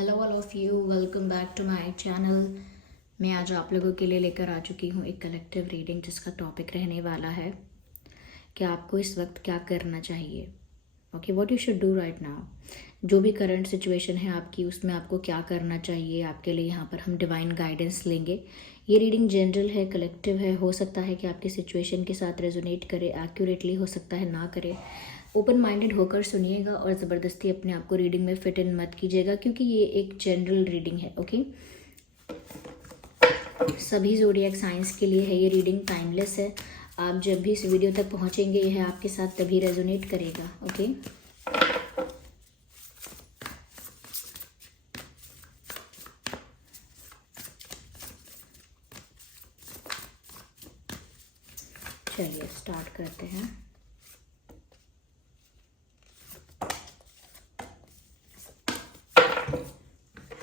Hello all of you, welcome back to my channel. मैं आज आप लोगों के लिए लेकर आ चुकी हूँ एक कलेक्टिव रीडिंग जिसका टॉपिक रहने वाला है कि आपको इस वक्त क्या करना चाहिए। Okay, what you should do right now. जो भी करंट सिचुएशन है आपकी, उसमें आपको क्या करना चाहिए आपके लिए। यहाँ पर हम डिवाइन गाइडेंस लेंगे। ये रीडिंग जनरल है, कलेक्टिव है। हो सकता है कि आपकी सिचुएशन के साथ रेजोनेट करे, एक्यूरेटली हो सकता है ना करे। ओपन माइंडेड होकर सुनिएगा और ज़बरदस्ती अपने आप को रीडिंग में फिट इन मत कीजिएगा, क्योंकि ये एक जनरल रीडिंग है। ओके, सभी ज़ोडिएक साइंस के लिए है ये रीडिंग, टाइमलेस है। आप जब भी इस वीडियो तक पहुंचेंगे यह आपके साथ तभी रेजोनेट करेगा। ओके, चलिए स्टार्ट करते हैं।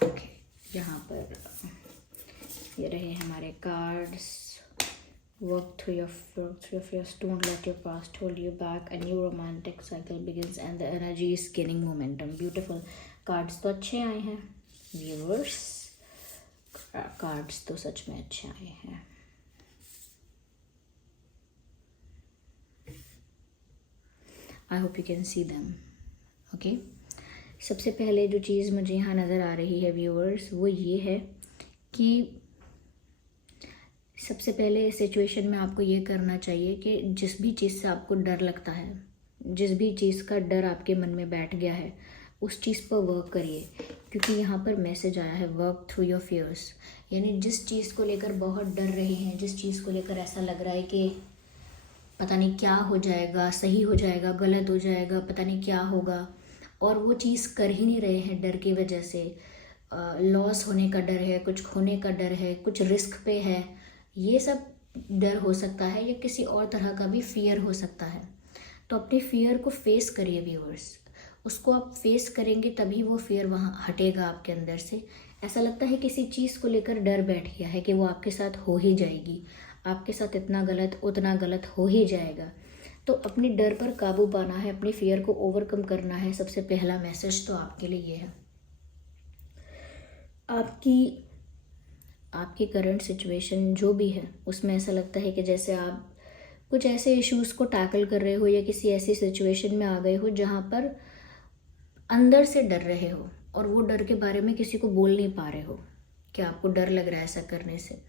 ओके, यहाँ पर ये रहे हमारे cards. Work through your fears. Don't let your past hold you back. A new romantic cycle begins and the energy is gaining momentum. Beautiful. Cards तो अच्छे आए हैं व्यूअर्स, कार्ड्स तो सच में अच्छे आए हैं। I hope you can see them. Okay, सबसे पहले जो चीज़ मुझे यहाँ नज़र आ रही है व्यूअर्स, वो ये है कि सबसे पहले इस सिचुएशन में आपको ये करना चाहिए कि जिस भी चीज़ से आपको डर लगता है, जिस भी चीज़ का डर आपके मन में बैठ गया है, उस चीज़ पर वर्क करिए। क्योंकि यहाँ पर मैसेज आया है वर्क थ्रू योर फियर्स। यानी जिस चीज़ को लेकर बहुत डर रहे हैं, जिस चीज़ को लेकर ऐसा लग रहा है कि पता नहीं क्या हो जाएगा, सही हो जाएगा, गलत हो जाएगा, पता नहीं क्या होगा, और वो चीज़ कर ही नहीं रहे हैं डर की वजह से। लॉस होने का डर है, कुछ खोने का डर है, कुछ रिस्क पे है, ये सब डर हो सकता है, या किसी और तरह का भी फियर हो सकता है। तो अपने फियर को फेस करिए व्यूअर्स। उसको आप फेस करेंगे तभी वो फियर वहाँ हटेगा आपके अंदर से। ऐसा लगता है किसी चीज़ को लेकर डर बैठ गया है कि वो आपके साथ हो ही जाएगी, आपके साथ इतना गलत उतना गलत हो ही जाएगा। तो अपने डर पर काबू पाना है, अपने फियर को ओवरकम करना है। सबसे पहला मैसेज तो आपके लिए ये है। आपकी करंट सिचुएशन जो भी है उसमें ऐसा लगता है कि जैसे आप कुछ ऐसे इश्यूज़ को टैकल कर रहे हो, या किसी ऐसी सिचुएशन में आ गए हो जहाँ पर अंदर से डर रहे हो और वो डर के बारे में किसी को बोल नहीं पा रहे हो कि आपको डर लग रहा है ऐसा करने से,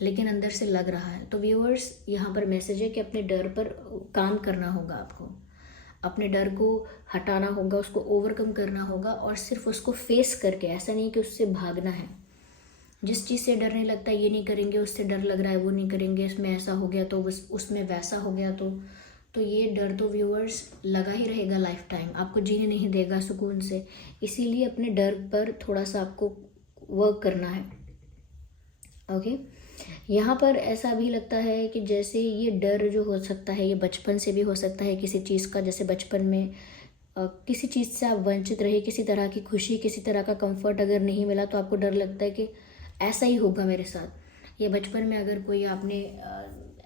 लेकिन अंदर से लग रहा है। तो व्यूअर्स, यहाँ पर मैसेज है कि अपने डर पर काम करना होगा आपको, अपने डर को हटाना होगा, उसको ओवरकम करना होगा, और सिर्फ उसको फेस करके, ऐसा नहीं कि उससे भागना है। जिस चीज़ से डर नहीं लगता ये नहीं करेंगे, उससे डर लग रहा है वो नहीं करेंगे, इसमें ऐसा हो गया तो उसमें वैसा हो गया तो ये डर तो व्यूअर्स लगा ही रहेगा लाइफ टाइम, आपको जीने नहीं देगा सुकून से। इसीलिए अपने डर पर थोड़ा सा आपको वर्क करना है। ओके, यहाँ पर ऐसा भी लगता है कि जैसे ये डर जो हो सकता है ये बचपन से भी हो सकता है किसी चीज़ का। जैसे बचपन में किसी चीज़ से आप वंचित रहे, किसी तरह की खुशी, किसी तरह का कंफर्ट अगर नहीं मिला, तो आपको डर लगता है कि ऐसा ही होगा मेरे साथ। या बचपन में अगर कोई आपने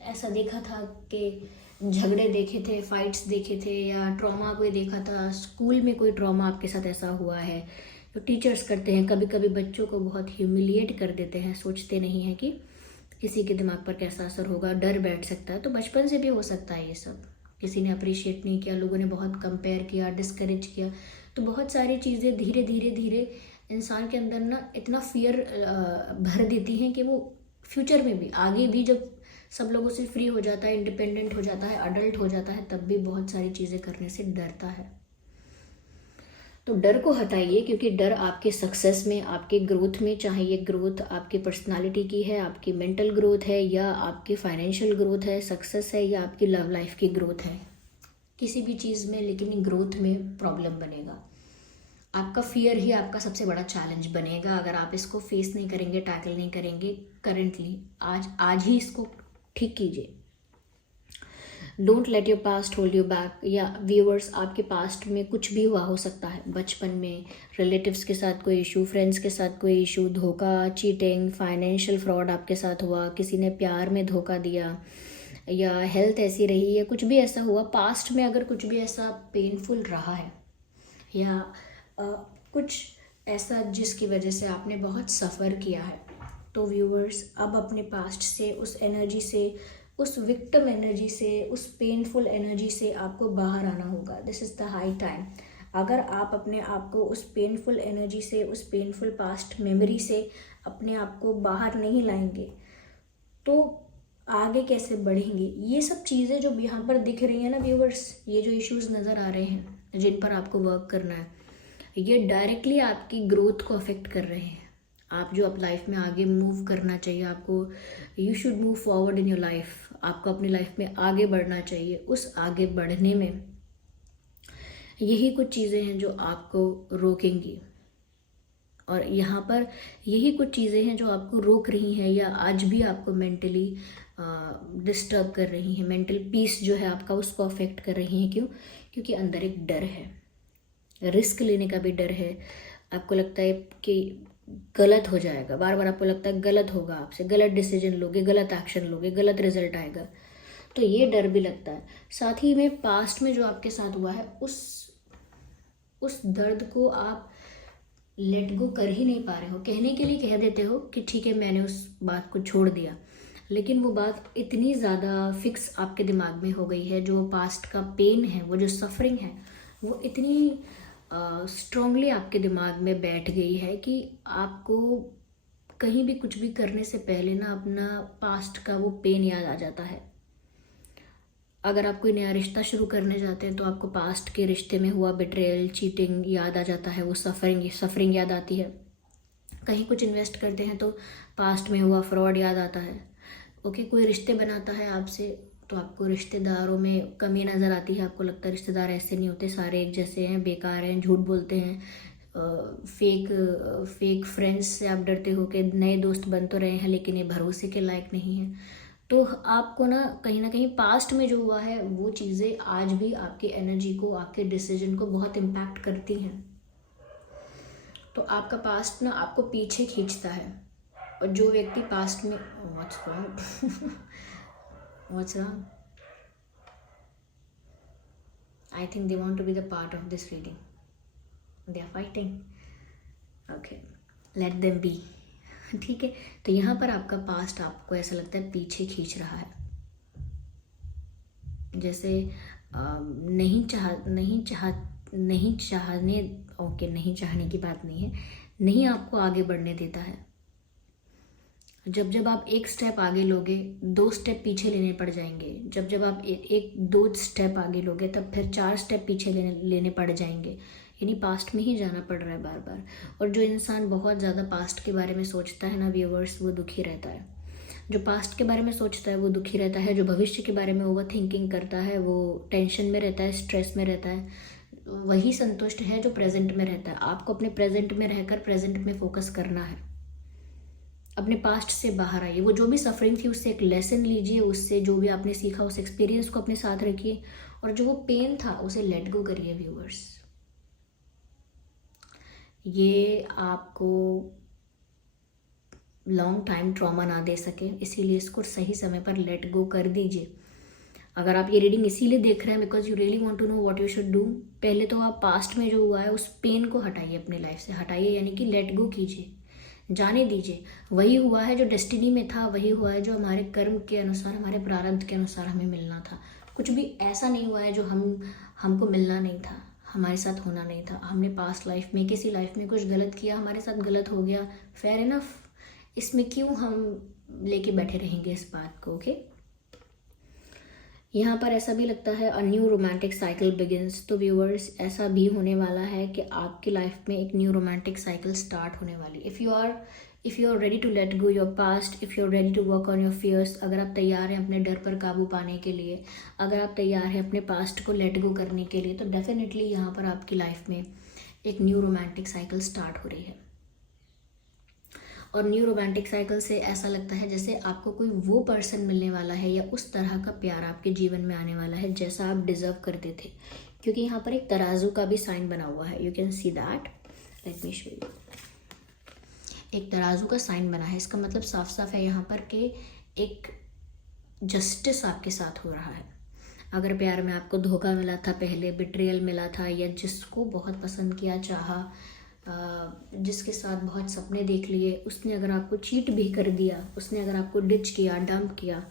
ऐसा देखा था कि झगड़े देखे थे, फाइट्स देखे थे, या ट्रॉमा कोई देखा था, स्कूल में कोई ट्रॉमा आपके साथ ऐसा हुआ है। तो टीचर्स करते हैं कभी कभी बच्चों को बहुत ह्यूमिलिएट कर देते हैं, सोचते नहीं हैं कि किसी के दिमाग पर कैसा असर होगा, डर बैठ सकता है। तो बचपन से भी हो सकता है ये सब। किसी ने अप्रिशिएट नहीं किया, लोगों ने बहुत कंपेयर किया, डिस्करेज किया, तो बहुत सारी चीज़ें धीरे धीरे धीरे इंसान के अंदर ना इतना फियर भर देती हैं कि वो फ्यूचर में भी, आगे भी, जब सब लोगों से फ्री हो जाता है, इंडिपेंडेंट हो जाता है, अडल्ट हो जाता है, तब भी बहुत सारी चीज़ें करने से डरता है। तो डर को हटाइए, क्योंकि डर आपके सक्सेस में, आपके ग्रोथ में, चाहे ये ग्रोथ आपकी पर्सनालिटी की है, आपकी मेंटल ग्रोथ है, या आपकी फाइनेंशियल ग्रोथ है, सक्सेस है, या आपकी लव लाइफ की ग्रोथ है, किसी भी चीज़ में, लेकिन ग्रोथ में प्रॉब्लम बनेगा। आपका फियर ही आपका सबसे बड़ा चैलेंज बनेगा अगर आप इसको फेस नहीं करेंगे, टैकल नहीं करेंगे करेंटली। आज ही इसको ठीक कीजिए। Don't let your past hold you back. या व्यूअर्स, आपके पास्ट में कुछ भी हुआ हो सकता है। बचपन में रिलेटिव्स के साथ कोई इशू, फ्रेंड्स के साथ कोई इशू, धोखा, चीटिंग, फाइनेंशियल फ्रॉड आपके साथ हुआ, किसी ने प्यार में धोखा दिया, या हेल्थ ऐसी रही, या कुछ भी ऐसा हुआ पास्ट में। अगर कुछ भी ऐसा पेनफुल रहा है, या कुछ ऐसा जिसकी वजह से आपने बहुत सफ़र किया है। तो व्यूअर्स, अब अपने पास्ट से, उस एनर्जी से, उस विक्टिम एनर्जी से, उस पेनफुल एनर्जी से आपको बाहर आना होगा। This is the high time. अगर आप अपने आप को उस पेनफुल एनर्जी से, उस पेनफुल पास्ट मेमोरी से अपने आप को बाहर नहीं लाएंगे तो आगे कैसे बढ़ेंगे। ये सब चीज़ें जो यहाँ पर दिख रही हैं ना व्यूअर्स, ये जो इश्यूज नज़र आ रहे हैं जिन पर आपको वर्क करना है, ये डायरेक्टली आपकी ग्रोथ को अफेक्ट कर रहे हैं। आप जो अब लाइफ में आगे मूव करना चाहिए आपको, you should move forward in your life, आपको अपनी लाइफ में आगे बढ़ना चाहिए। उस आगे बढ़ने में यही कुछ चीज़ें हैं जो आपको रोकेंगी, और यहाँ पर यही कुछ चीज़ें हैं जो आपको रोक रही हैं या आज भी आपको मेंटली डिस्टर्ब कर रही हैं। मेंटल पीस जो है आपका, उसको अफेक्ट कर रही हैं। क्यों? क्योंकि अंदर एक डर है, रिस्क लेने का भी डर है। आपको लगता है कि गलत हो जाएगा, बार बार आपको लगता है गलत होगा, आपसे गलत डिसीजन लोगे, गलत एक्शन लोगे, गलत रिजल्ट आएगा, तो ये डर भी लगता है। साथ ही में पास्ट में जो आपके साथ हुआ है, उस दर्द को आप लेट गो कर ही नहीं पा रहे हो। कहने के लिए कह देते हो कि ठीक है मैंने उस बात को छोड़ दिया, लेकिन वो बात इतनी ज़्यादा फिक्स आपके दिमाग में हो गई है, जो पास्ट का पेन है, वो जो सफरिंग है, वो इतनी स्ट्रांगली आपके दिमाग में बैठ गई है कि आपको कहीं भी कुछ भी करने से पहले ना अपना पास्ट का वो पेन याद आ जाता है। अगर आप कोई नया रिश्ता शुरू करने जाते हैं तो आपको पास्ट के रिश्ते में हुआ बिट्रेयल, चीटिंग याद आ जाता है, वो सफरिंग याद आती है। कहीं कुछ इन्वेस्ट करते हैं तो पास्ट में हुआ फ्रॉड याद आता है। ओके, कोई रिश्ते बनाता है आपसे तो आपको रिश्तेदारों में कमी नज़र आती है। आपको लगता है रिश्तेदार ऐसे नहीं होते, सारे एक जैसे हैं, बेकार हैं, झूठ बोलते हैं, फेक फ्रेंड्स से आप डरते हो कि नए दोस्त बन तो रहे हैं लेकिन ये भरोसे के लायक नहीं है। तो आपको ना कहीं पास्ट में जो हुआ है वो चीज़ें आज भी आपकी एनर्जी को, आपके डिसीजन को बहुत इम्पैक्ट करती हैं। तो आपका पास्ट ना आपको पीछे खींचता है। और जो व्यक्ति पास्ट में What's wrong? I think they want to be the part of this reading. They are fighting. Okay, let them be. ठीक है, तो यहाँ पर आपका पास्ट आपको ऐसा लगता है पीछे खींच रहा है, जैसे नहीं चाहने की बात नहीं है, नहीं आपको आगे बढ़ने देता है। जब आप एक स्टेप आगे लोगे, 2 स्टेप पीछे लेने पड़ जाएंगे। जब आप एक 2 स्टेप आगे लोगे तब फिर 4 स्टेप पीछे लेने पड़ जाएंगे। यानी पास्ट में ही जाना पड़ रहा है बार बार। और जो इंसान बहुत ज़्यादा पास्ट के बारे में सोचता है ना व्यूअर्स, वो दुखी रहता है। जो पास्ट के बारे में सोचता है वो दुखी रहता है। जो भविष्य के बारे में ओवर थिंकिंग करता है वो टेंशन में रहता है, स्ट्रेस में रहता है। वही संतुष्ट है जो प्रेजेंट में रहता है। आपको अपने प्रेजेंट में रहकर प्रेजेंट में फोकस करना है। अपने पास्ट से बाहर आइए। वो जो भी सफरिंग थी उससे एक लेसन लीजिए, उससे जो भी आपने सीखा उस एक्सपीरियंस को अपने साथ रखिए, और जो वो पेन था उसे लेट गो करिए व्यूअर्स। ये आपको लॉन्ग टाइम ट्रॉमा ना दे सके, इसीलिए इसको सही समय पर लेट गो कर दीजिए। अगर आप ये रीडिंग इसीलिए देख रहे हैं because you really want to know what you should do, पहले तो आप पास्ट में जो हुआ है उस पेन को हटाइए, अपनी लाइफ से हटाइए, यानी कि लेट गो कीजिए, जाने दीजिए। वही हुआ है जो डेस्टिनी में था, वही हुआ है जो हमारे कर्म के अनुसार, हमारे प्रारब्ध के अनुसार हमें मिलना था। कुछ भी ऐसा नहीं हुआ है जो हमको मिलना नहीं था, हमारे साथ होना नहीं था। हमने पास्ट लाइफ में, किसी लाइफ में कुछ गलत किया, हमारे साथ गलत हो गया, फेयर इनफ। इसमें क्यों हम लेके बैठे रहेंगे इस बात को। ओके, यहाँ पर ऐसा भी लगता है a new romantic cycle begins. तो व्यूअर्स, ऐसा भी होने वाला है कि आपकी लाइफ में एक न्यू रोमांटिक साइकिल स्टार्ट होने वाली। If you are ready to let go your past, if you are ready to work on your fears, अगर आप तैयार हैं अपने डर पर काबू पाने के लिए, अगर आप तैयार हैं अपने पास्ट को लेट गो करने के लिए, तो डेफिनेटली यहाँ पर आपकी लाइफ में एक न्यू रोमांटिक साइकिल स्टार्ट हो रही है। और न्यू रोमांटिक साइकिल से ऐसा लगता है जैसे आपको कोई वो पर्सन मिलने वाला है या उस तरह का प्यार आपके जीवन में आने वाला है जैसा आप डिज़र्व करते थे। क्योंकि यहाँ पर एक तराजू का भी साइन बना हुआ है, you can see that, let me show you. एक तराजू का साइन बना है, इसका मतलब साफ साफ है यहाँ पर कि एक जस्टिस आपके साथ हो रहा है। अगर प्यार में आपको धोखा मिला था, पहले बिट्रियल मिला था, या जिसको बहुत पसंद किया, चाहा, जिसके साथ बहुत सपने देख लिए, उसने अगर आपको चीट भी कर दिया, उसने अगर आपको डिच किया, डंप किया,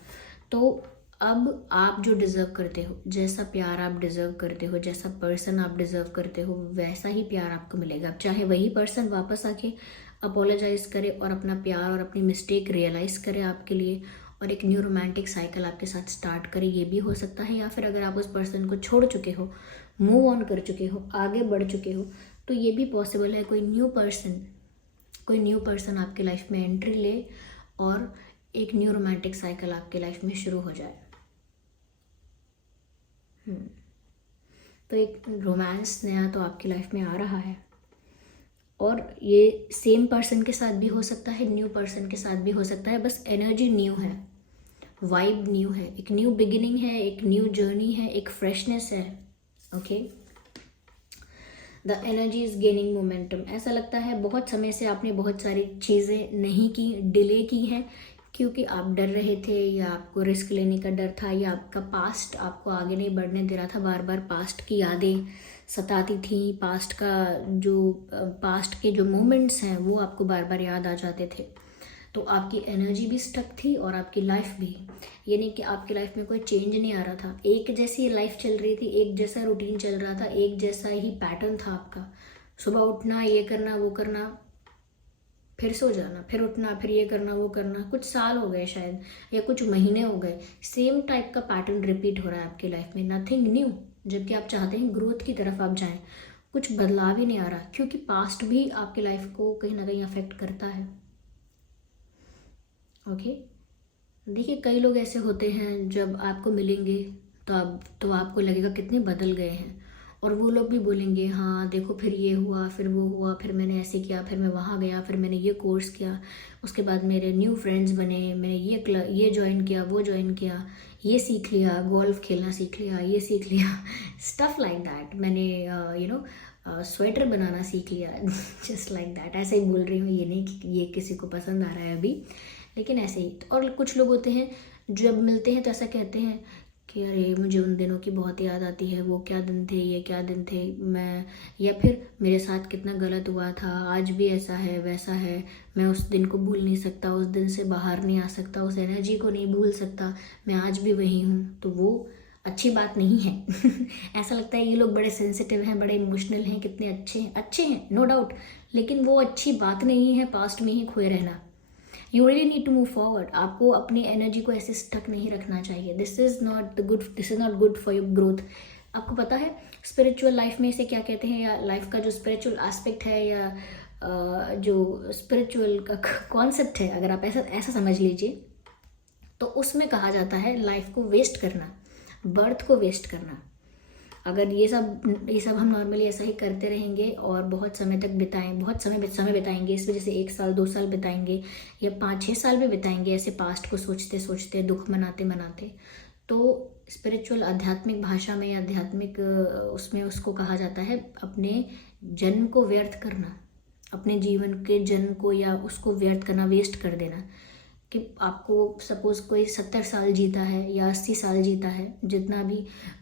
तो अब आप जो डिज़र्व करते हो, जैसा प्यार आप डिज़र्व करते हो, जैसा पर्सन आप डिज़र्व करते हो, वैसा ही प्यार आपको मिलेगा। अब चाहे वही पर्सन वापस आके अपोलोजाइज़ करे और अपना प्यार और अपनी मिस्टेक रियलाइज़ करे आपके लिए और एक न्यू रोमांटिक साइकिल आपके साथ स्टार्ट करे, ये भी हो सकता है। या फिर अगर आप उस पर्सन को छोड़ चुके हो, मूव ऑन कर चुके हो, आगे बढ़ चुके हो, तो ये भी पॉसिबल है कोई न्यू पर्सन आपके लाइफ में एंट्री ले और एक न्यू रोमांटिक साइकिल आपके लाइफ में शुरू हो जाए। तो एक रोमांस नया तो आपकी लाइफ में आ रहा है, और ये सेम पर्सन के साथ भी हो सकता है, न्यू पर्सन के साथ भी हो सकता है। बस एनर्जी न्यू है, वाइब न्यू है, एक न्यू बिगिनिंग है, एक न्यू जर्नी है, एक फ्रेशनेस है। Okay, the energy is gaining momentum. ऐसा लगता है बहुत समय से आपने बहुत सारी चीज़ें नहीं की, डिले की हैं, क्योंकि आप डर रहे थे, या आपको रिस्क लेने का डर था, या आपका पास्ट आपको आगे नहीं बढ़ने दे रहा था। बार बार पास्ट की यादें सताती थी, पास्ट के जो मोमेंट्स हैं वो आपको बार बार याद आ जाते थे। तो आपकी एनर्जी भी स्टक थी और आपकी लाइफ भी, यानी कि आपकी लाइफ में कोई चेंज नहीं आ रहा था। एक जैसी लाइफ चल रही थी, एक जैसा रूटीन चल रहा था, एक जैसा ही पैटर्न था आपका। सुबह उठना, ये करना, वो करना, फिर सो जाना, फिर उठना, फिर ये करना, वो करना। कुछ साल हो गए शायद, या कुछ महीने हो गए, सेम टाइप का पैटर्न रिपीट हो रहा है आपकी लाइफ में, नथिंग न्यू। जबकि आप चाहते हैं ग्रोथ की तरफ आप जाएं, कुछ बदलाव ही नहीं आ रहा, क्योंकि पास्ट भी आपकी लाइफ को कहीं ना कहीं अफेक्ट करता है। ओके, देखिए कई लोग ऐसे होते हैं जब आपको मिलेंगे तो आपको लगेगा कितने बदल गए हैं, और वो लोग भी बोलेंगे हाँ देखो फिर ये हुआ, फिर वो हुआ, फिर मैंने ऐसे किया, फिर मैं वहाँ गया, फिर मैंने ये कोर्स किया, उसके बाद मेरे न्यू फ्रेंड्स बने, मैंने ये ज्वाइन किया, वो ज्वाइन किया, ये सीख लिया, गोल्फ खेलना सीख लिया, ये सीख लिया स्टफ लाइक दैट। मैंने स्वेटर बनाना सीख लिया जस्ट लाइक दैट। ऐसे ही बोल रही हूँ, ये नहीं कि ये किसी को पसंद आ रहा है अभी, लेकिन ऐसे ही। और कुछ लोग होते हैं जब मिलते हैं तो ऐसा कहते हैं कि अरे मुझे उन दिनों की बहुत याद आती है, वो क्या दिन थे, ये क्या दिन थे, मैं, या फिर मेरे साथ कितना गलत हुआ था, आज भी ऐसा है वैसा है, मैं उस दिन को भूल नहीं सकता, उस दिन से बाहर नहीं आ सकता, उस एनर्जी को नहीं भूल सकता, मैं आज भी वही हूँ। तो वो अच्छी बात नहीं है ऐसा लगता है ये लोग बड़े सेंसिटिव हैं, बड़े इमोशनल हैं, कितने अच्छे हैं नो डाउट, लेकिन वो अच्छी बात नहीं है पास्ट में ही खोए रहना। You really need to move forward. आपको अपनी एनर्जी को ऐसे स्टक नहीं रखना चाहिए। This is not good for your growth. आपको पता है स्पिरिचुअल लाइफ में इसे क्या कहते हैं, या लाइफ का जो स्पिरिचुअल एस्पेक्ट है, या जो स्पिरिचुअल का कॉन्सेप्ट है, अगर आप ऐसा समझ लीजिए, तो उसमें कहा जाता है लाइफ को वेस्ट करना, बर्थ को वेस्ट करना। अगर ये सब हम नॉर्मली ऐसा ही करते रहेंगे और बहुत समय बिताएंगे, इस वजह से 1 साल 2 साल बिताएंगे या 5-6 साल भी बिताएंगे ऐसे पास्ट को सोचते सोचते, दुख मनाते मनाते, तो स्पिरिचुअल आध्यात्मिक भाषा में, आध्यात्मिक उसमें उसको कहा जाता है अपने जन्म को व्यर्थ करना, अपने जीवन के जन्म को या उसको व्यर्थ करना, वेस्ट कर देना। कि आपको सपोज़ कोई 70 साल जीता है या 80 साल जीता है, जितना भी,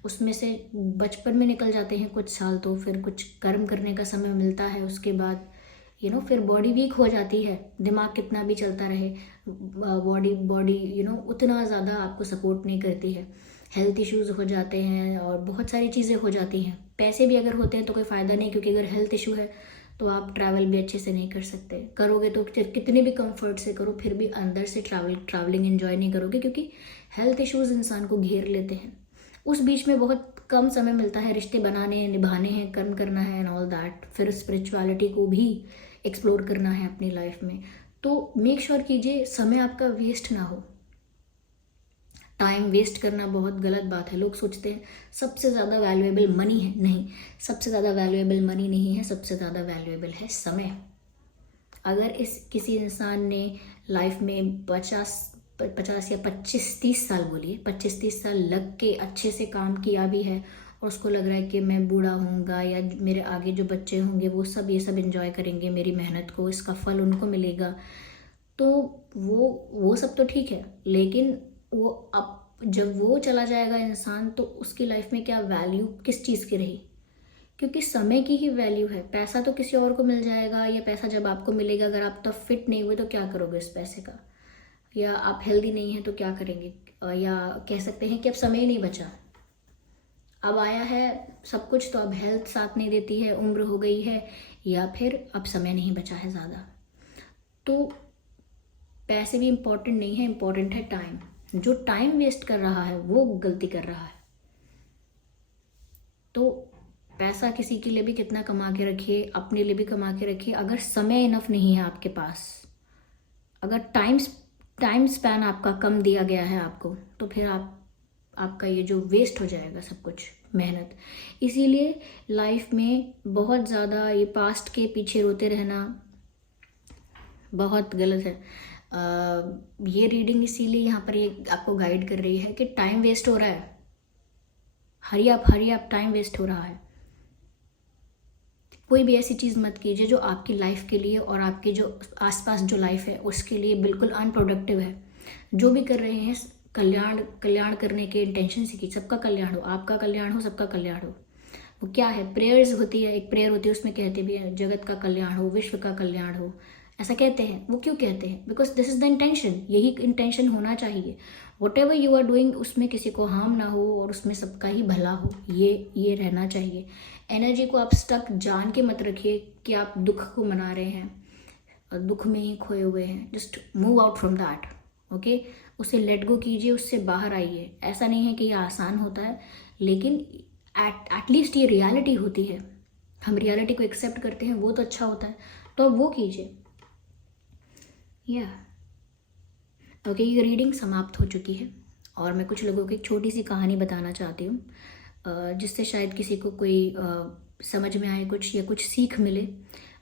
उसमें से बचपन में निकल जाते हैं कुछ साल, तो फिर कुछ कर्म करने का समय मिलता है, उसके बाद फिर बॉडी वीक हो जाती है, दिमाग कितना भी चलता रहे, बॉडी उतना ज़्यादा आपको सपोर्ट नहीं करती है, हेल्थ इश्यूज़ हो जाते हैं और बहुत सारी चीज़ें हो जाती हैं। पैसे भी अगर होते हैं तो कोई फ़ायदा नहीं, क्योंकि अगर हेल्थ इशू है तो आप ट्रैवल भी अच्छे से नहीं कर सकते, करोगे तो कितने भी कंफर्ट से करो फिर भी अंदर से ट्रैवलिंग एंजॉय नहीं करोगे, क्योंकि हेल्थ इश्यूज़ इंसान को घेर लेते हैं। उस बीच में बहुत कम समय मिलता है, रिश्ते बनाने, निभाने हैं, कर्म करना है एंड ऑल दैट, फिर स्पिरिचुअलिटी को भी एक्सप्लोर करना है अपनी लाइफ में। तो मेक श्योर कीजिए समय आपका वेस्ट ना हो। टाइम वेस्ट करना बहुत गलत बात है। लोग सोचते हैं सबसे ज़्यादा वैल्यूएबल मनी है, नहीं, सबसे ज़्यादा वैल्यूएबल मनी नहीं है, सबसे ज़्यादा वैल्यूएबल है समय। अगर किसी इंसान ने लाइफ में 50 या 25-30 साल, बोलिए 25-30 साल लग के अच्छे से काम किया भी है, और उसको लग रहा है कि मैं बूढ़ा होऊंगा या मेरे आगे जो बच्चे होंगे वो सब ये सब एंजॉय करेंगे मेरी मेहनत को, इसका फल उनको मिलेगा, तो वो सब तो ठीक है, लेकिन वो अब जब वो चला जाएगा इंसान, तो उसकी लाइफ में क्या वैल्यू किस चीज़ की रही, क्योंकि समय की ही वैल्यू है। पैसा तो किसी और को मिल जाएगा, या पैसा जब आपको मिलेगा, अगर आप तब फिट नहीं हुए तो क्या करोगे इस पैसे का, या आप हेल्दी नहीं हैं तो क्या करेंगे, या कह सकते हैं कि अब समय ही नहीं बचा, अब आया है सब कुछ तो अब हेल्थ साथ नहीं देती है, उम्र हो गई है, या फिर अब समय नहीं बचा है ज़्यादा। तो पैसे भी इम्पोर्टेंट नहीं है, इम्पोर्टेंट है टाइम। जो टाइम वेस्ट कर रहा है वो गलती कर रहा है। तो पैसा किसी के लिए भी कितना कमा के रखिए, अपने लिए भी कमा के रखिए, अगर समय इनफ नहीं है आपके पास, अगर टाइम स्पैन आपका कम दिया गया है आपको, तो फिर आपका ये जो वेस्ट हो जाएगा सब कुछ मेहनत। इसीलिए लाइफ में बहुत ज़्यादा ये पास्ट के पीछे रोते रहना बहुत गलत है। ये रीडिंग इसीलिए यहाँ पर ये आपको गाइड कर रही है कि टाइम वेस्ट हो रहा है, हरी आप टाइम वेस्ट हो रहा है। कोई भी ऐसी चीज़ मत कीजिए जो आपकी लाइफ के लिए और आपके जो आसपास जो लाइफ है उसके लिए बिल्कुल अनप्रोडक्टिव है। जो भी कर रहे हैं कल्याण करने के इंटेंशन से की, सबका कल्याण हो, आपका कल्याण हो, सबका कल्याण हो। वो क्या है, प्रेयर्स होती है, एक प्रेयर होती है, उसमें कहते भी हैं जगत का कल्याण हो, विश्व का कल्याण हो, ऐसा कहते हैं। वो क्यों कहते हैं? Because this is the intention, यही इंटेंशन होना चाहिए। Whatever you are doing उसमें किसी को हार्म ना हो और उसमें सबका ही भला हो, ये रहना चाहिए। एनर्जी को आप स्टक जान के मत रखिए कि आप दुख को मना रहे हैं और दुख में ही खोए हुए हैं। Just move out from that, okay. उसे लेट गो कीजिए, उससे बाहर आइए। ऐसा नहीं है कि ये आसान होता है, लेकिन एटलीस्ट ये रियलिटी होती है, हम रियलिटी को एक्सेप्ट करते हैं, वो तो अच्छा होता है। तो अब वो कीजिए। या ओके, ये रीडिंग समाप्त हो चुकी है और मैं कुछ लोगों की एक छोटी सी कहानी बताना चाहती हूँ, जिससे शायद किसी को कोई समझ में आए कुछ, या कुछ सीख मिले।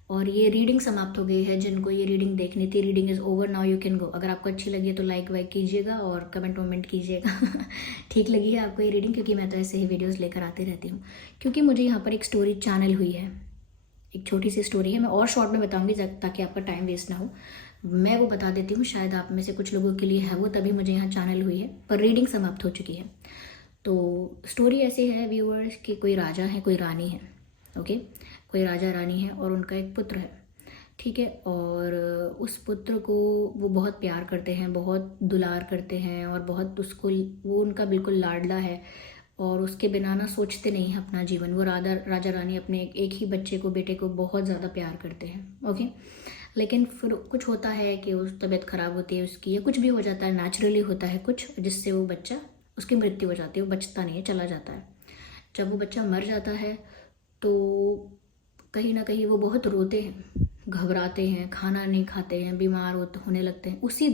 और ये रीडिंग समाप्त हो गई है। जिनको ये रीडिंग देखनी थी, reading is over, now you can go. अगर आपको अच्छी लगी है तो लाइक वाइक कीजिएगा और कमेंट वमेंट कीजिएगा ठीक लगी है आपको ये रीडिंग? क्योंकि मैं तो ऐसे ही वीडियोस लेकर आती रहती हूँ, क्योंकि मुझे यहाँ पर एक स्टोरी चैनल हुई है, एक छोटी सी स्टोरी है। मैं और शॉर्ट में बताऊँगी ताकि आपका टाइम वेस्ट ना हो। मैं वो बता देती हूँ, शायद आप में से कुछ लोगों के लिए है वो, तभी मुझे यहाँ चैनल हुई है। पर रीडिंग समाप्त हो चुकी है। तो स्टोरी ऐसी है व्यूअर्स कि कोई राजा है, कोई रानी है, ओके। कोई राजा रानी है और उनका एक पुत्र है, ठीक है। और उस पुत्र को वो बहुत प्यार करते हैं, बहुत दुलार करते हैं और बहुत उसको, वो उनका बिल्कुल लाडला है और उसके बिना ना सोचते नहीं हैं अपना जीवन। वो राजा रानी अपने एक ही बच्चे को, बेटे को बहुत ज़्यादा प्यार करते हैं, ओके। लेकिन फिर कुछ होता है कि उस तबीयत ख़राब होती है उसकी, या कुछ भी हो जाता है, नेचुरली होता है कुछ, जिससे वो बच्चा, उसकी मृत्यु हो जाती है, वो बचता नहीं है, चला जाता है। जब वो बच्चा मर जाता है तो कहीं ना कहीं वो बहुत रोते हैं, घबराते हैं, खाना नहीं खाते हैं, बीमार होने लगते हैं। उसी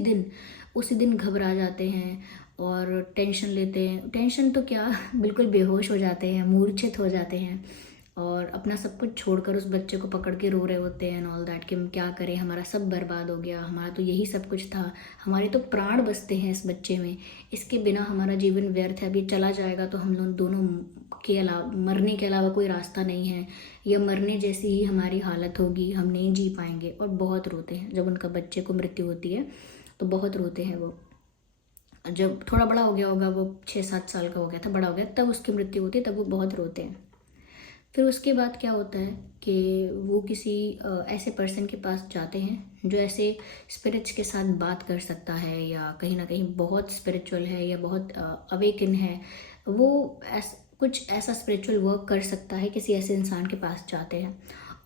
दिन घबरा जाते हैं और टेंशन लेते हैं। टेंशन तो क्या, बिल्कुल बेहोश हो जाते हैं, मूर्छित हो जाते हैं और अपना सब कुछ छोड़कर उस बच्चे को पकड़ के रो रहे होते हैं एंड ऑल दैट, कि हम क्या करें, हमारा सब बर्बाद हो गया, हमारा तो यही सब कुछ था, हमारे तो प्राण बसते हैं इस बच्चे में, इसके बिना हमारा जीवन व्यर्थ है, अभी चला जाएगा तो हम लोग दोनों के अलावा, मरने के अलावा कोई रास्ता नहीं है, या मरने जैसी ही हमारी हालत होगी, हम नहीं जी पाएंगे। और बहुत रोते हैं जब उनका बच्चे को मृत्यु होती है, तो बहुत रोते हैं वो। जब थोड़ा बड़ा हो गया होगा, वो 6-7 साल का हो गया था, बड़ा हो गया, तब उसकी मृत्यु होती है, तब वो बहुत रोते हैं। फिर उसके बाद क्या होता है कि वो किसी ऐसे पर्सन के पास जाते हैं जो ऐसे स्पिरिट्स के साथ बात कर सकता है, या कहीं ना कहीं बहुत स्पिरिचुअल है, या बहुत अवेकन है, वो कुछ ऐसा स्पिरिचुअल वर्क कर सकता है। किसी ऐसे इंसान के पास जाते हैं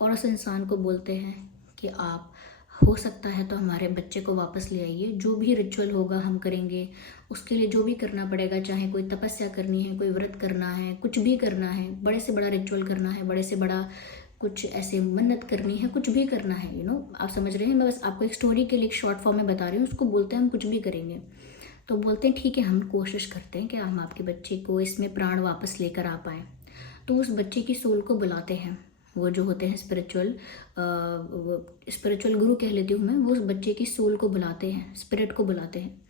और उस इंसान को बोलते हैं कि आप, हो सकता है तो हमारे बच्चे को वापस ले आइए, जो भी रिचुअल होगा हम करेंगे, उसके लिए जो भी करना पड़ेगा, चाहे कोई तपस्या करनी है, कोई व्रत करना है, कुछ भी करना है, बड़े से बड़ा रिचुअल करना है, बड़े से बड़ा कुछ ऐसे मन्नत करनी है, कुछ भी करना है, आप समझ रहे हैं। मैं बस आपको एक स्टोरी के लिए एक शॉर्ट फॉर्म में बता रही हूँ। उसको बोलते हैं हम कुछ भी करेंगे। तो बोलते हैं ठीक है, हम कोशिश करते हैं कि हम आपके बच्चे को इसमें प्राण वापस लेकर आ पाएँ। तो उस बच्चे की सोल को बुलाते हैं, वो जो होते हैं स्पिरिचुअल गुरु कह लेती हूँ मैं, वो उस बच्चे की सोल को बुलाते हैं, स्पिरिट को बुलाते हैं।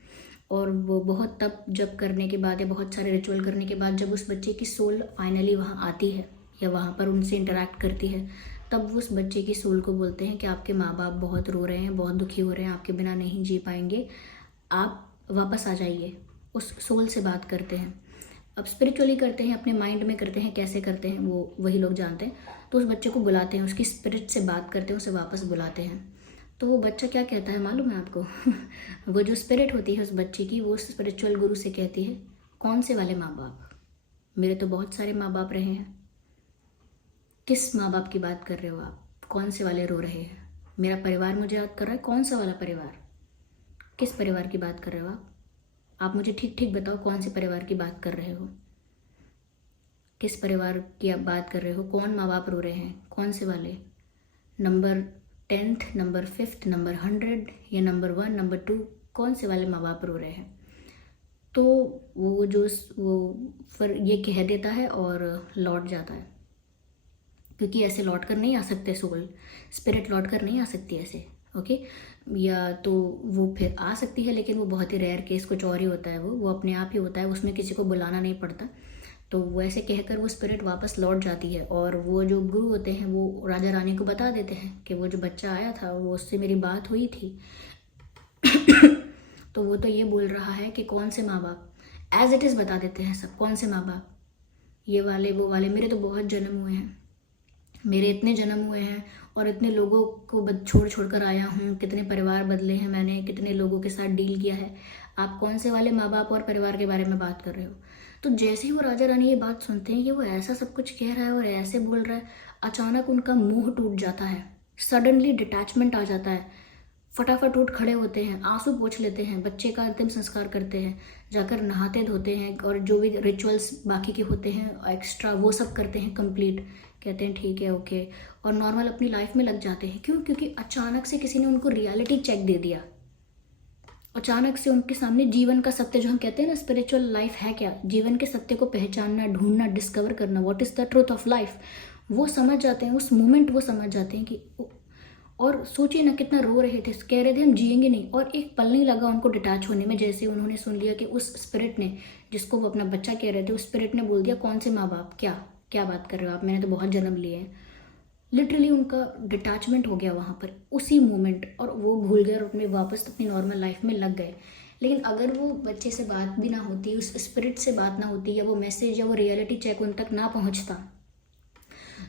और वो बहुत तप जप करने के बाद, या बहुत सारे रिचुअल करने के बाद, जब उस बच्चे की सोल फाइनली वहाँ आती है या वहाँ पर उनसे इंटरेक्ट करती है, तब उस बच्चे की सोल को बोलते हैं कि आपके माँ बाप बहुत रो रहे हैं, बहुत दुखी हो रहे हैं, आपके बिना नहीं जी पाएंगे, आप वापस आ जाइए। उस सोल से बात करते हैं। अब स्पिरिचुअली करते हैं, अपने माइंड में करते हैं, कैसे करते हैं वो वही लोग जानते हैं। तो उस बच्चे को बुलाते हैं, उसकी स्पिरिट से बात करते हैं, उसे वापस बुलाते हैं। तो वो बच्चा क्या कहता है मालूम है आपको? वो जो स्पिरिट होती है उस बच्चे की, वो स्पिरिचुअल गुरु से कहती है, कौन से वाले माँ बाप? मेरे तो बहुत सारे माँ बाप रहे हैं। किस माँ बाप की बात कर रहे हो आप? कौन से वाले रो रहे हैं? मेरा परिवार मुझे याद कर रहा है, कौन सा वाला परिवार? किस परिवार की बात कर रहे हो आप? आप मुझे ठीक ठीक बताओ, कौन से परिवार की बात कर रहे हो? किस परिवार की आप बात कर रहे हो? कौन माँ बाप रो रहे हैं? कौन से वाले? Number 10th, number 5th, number 100 या नंबर 1, नंबर 2? कौन से वाले माँ बाप रो रहे हैं? तो वो फिर ये कह देता है और लौट जाता है, क्योंकि ऐसे लौट कर नहीं आ सकते, सोल स्पिरिट लौट कर नहीं आ सकती ऐसे। ओके, या तो वो फिर आ सकती है, लेकिन वो बहुत ही रेयर केस, कुछ और ही होता है, वो अपने आप ही होता है, उसमें किसी को बुलाना नहीं पड़ता। तो वैसे कहकर वो स्पिरिट वापस लौट जाती है, और वो जो गुरु होते हैं वो राजा रानी को बता देते हैं कि वो जो बच्चा आया था वो उससे मेरी बात हुई थी। तो वो तो ये बोल रहा है कि कौन से माँ बाप, एज इट इज़ बता देते हैं सब, कौन से माँ बाप, ये वाले वो वाले। मेरे तो बहुत जन्म हुए हैं, मेरे इतने जन्म हुए हैं, और इतने लोगों को छोड़ छोड़ कर आया हूँ, कितने परिवार बदले हैं मैंने, कितने लोगों के साथ डील किया है। आप कौन से वाले माँ बाप और परिवार के बारे में बात कर रहे हो? तो जैसे ही वो राजा रानी ये बात सुनते हैं कि वो ऐसा सब कुछ कह रहा है और ऐसे बोल रहा है, अचानक उनका मुंह टूट जाता है, सडनली डिटैचमेंट आ जाता है, फटाफट उठ खड़े होते हैं, आंसू पोंछ लेते हैं, बच्चे का अंतिम संस्कार करते हैं, जाकर नहाते धोते हैं, और जो भी रिचुअल्स बाकी के होते हैं एक्स्ट्रा वो सब करते हैं कंप्लीट, कहते हैं ठीक है ओके, और नॉर्मल अपनी लाइफ में लग जाते हैं। क्यों? क्योंकि अचानक से किसी ने उनको रियलिटी चेक दे दिया। अचानक से उनके सामने जीवन का सत्य, जो हम कहते हैं ना स्पिरिचुअल लाइफ है क्या, जीवन के सत्य को पहचानना, ढूंढना, डिस्कवर करना, what is the truth of life, वो समझ जाते हैं उस मोमेंट, वो समझ जाते हैं कि। और सोचिए ना, कितना रो रहे थे, कह रहे थे हम जिएंगे नहीं, और एक पल नहीं लगा उनको डिटैच होने में। जैसे उन्होंने सुन लिया कि उस स्पिरिट ने, जिसको वो अपना बच्चा कह रहे थे, उस स्पिरिट ने बोल दिया कौन से माँ बाप, क्या क्या बात कर रहे हो आप, मैंने तो बहुत जन्म लिए हैं। लिटरली उनका डिटैचमेंट हो गया वहाँ पर उसी मोमेंट, और वो भूल गए और अपने वापस अपनी नॉर्मल लाइफ में लग गए। लेकिन अगर वो बच्चे से बात भी ना होती, उस स्पिरिट से बात ना होती, या वो मैसेज या वो रियलिटी चेक उन तक ना पहुँचता,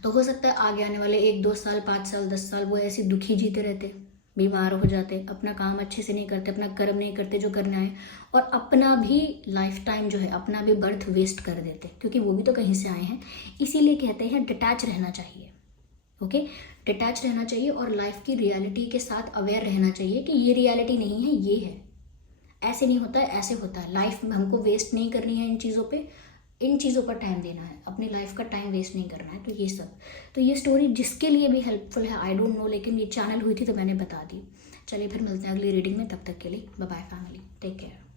तो हो सकता है आगे आने वाले 1-2 साल, 5 साल, 10 साल वो ऐसे दुखी जीते रहते, बीमार हो जाते, अपना काम अच्छे से नहीं करते, अपना कर्म नहीं करते जो करना है, और अपना भी लाइफ टाइम जो है, अपना भी बर्थ वेस्ट कर देते, क्योंकि वो भी तो कहीं से आए हैं। इसीलिए कहते हैं डिटैच रहना चाहिए। ओके, डिटैच रहना चाहिए, और लाइफ की रियलिटी के साथ अवेयर रहना चाहिए कि ये रियलिटी नहीं है, ये है, ऐसे नहीं होता है, ऐसे होता है। लाइफ में हमको वेस्ट नहीं करनी है इन चीज़ों पे, इन चीज़ों पर टाइम देना है, अपनी लाइफ का टाइम वेस्ट नहीं करना है। तो ये सब, तो ये स्टोरी जिसके लिए भी हेल्पफुल है आई डोंट नो, लेकिन ये चैनल हुई थी तो मैंने बता दी। चलिए फिर मिलते हैं अगली रीडिंग में, तब तक के लिए bye bye family, take care.